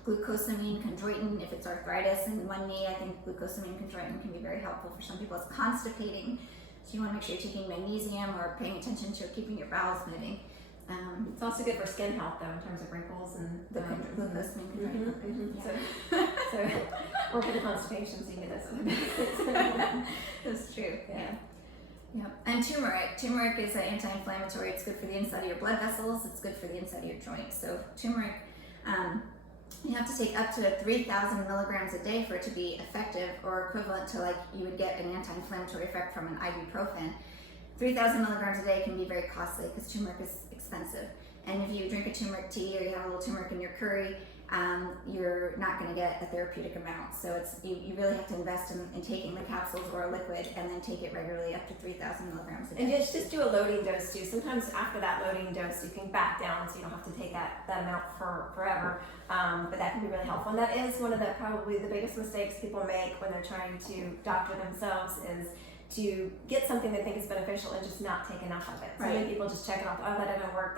glucosamine, chondroitin, if it's arthritis in one knee, I think glucosamine, chondroitin can be very helpful for some people. It's constipating, so you want to make sure you're taking magnesium or paying attention to keeping your bowels moving. It's also good for skin health, though, in terms of wrinkles and The glucosamine, chondroitin. So, or for the constipation, so you get those other benefits. That's true. Yeah. Yeah. And turmeric. Turmeric is an anti-inflammatory. It's good for the inside of your blood vessels. It's good for the inside of your joints. So turmeric, you have to take up to 3,000 milligrams a day for it to be effective, or equivalent to like you would get an anti-inflammatory effect from an ibuprofen. 3,000 milligrams a day can be very costly because turmeric is expensive. And if you drink a turmeric tea or you have a little turmeric in your curry, you're not going to get a therapeutic amount. So it's you really have to invest in taking the capsules or a liquid, and then take it regularly up to 3,000 milligrams a day. And just do a loading dose too. Sometimes after that loading dose, you can back down, so you don't have to take that amount for forever. But that can be really helpful. And that is one of probably the biggest mistakes people make when they're trying to doctor themselves, is to get something they think is beneficial and just not take enough of it. So many people just check it off, oh, that didn't work.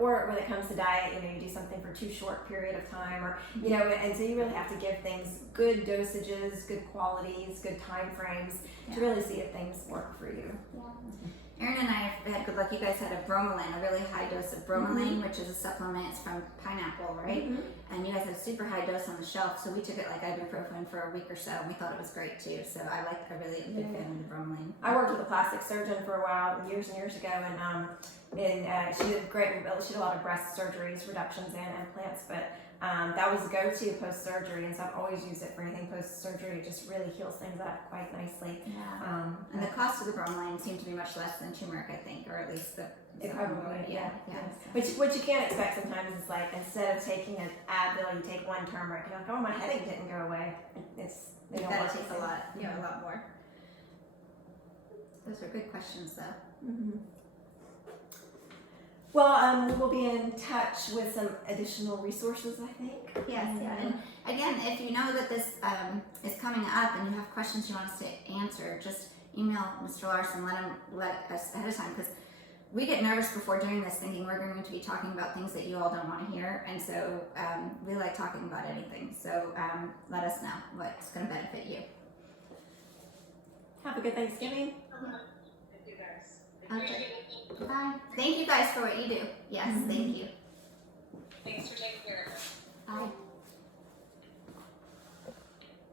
Or when it comes to diet, you do something for too short period of time, or, and so you really have to give things good dosages, good qualities, good time frames to really see if things work for you. Yeah. Erin and I had good luck. You guys had a bromelain, a really high dose of bromelain, which is a supplement. It's from pineapple, right? And you guys had a super high dose on the shelf, so we took it like ibuprofen for a week or so, and we thought it was great too. So I really am a big fan of the bromelain. I worked with a plastic surgeon for a while, years and years ago, and she did great. She did a lot of breast surgeries, reductions, and implants, but that was the go-to post-surgery, and so I've always used it for anything post-surgery. It just really heals things up quite nicely. Yeah. And the cost of the bromelain seemed to be much less than turmeric, I think, or at least the Probably, yeah. So. But what you can't expect sometimes is like, instead of taking an Advil, you take one turmeric. You're like, oh, my headache didn't go away. They don't That work takes the a same. lot, a lot more. Those are good questions, though. Well, we will be in touch with some additional resources, I think. Yes, yeah. And again, if you know that this is coming up and you have questions you want us to answer, just email Mr. Larson, let us ahead of time, because we get nervous before doing this thinking we're going to be talking about things that you all don't want to hear, and so we like talking about anything. So let us know what's going to benefit you. Have a good Thanksgiving. Thank you guys. Okay. Bye. Thank you guys for what you do. Yes, thank you. Thanks for taking care of us. Bye.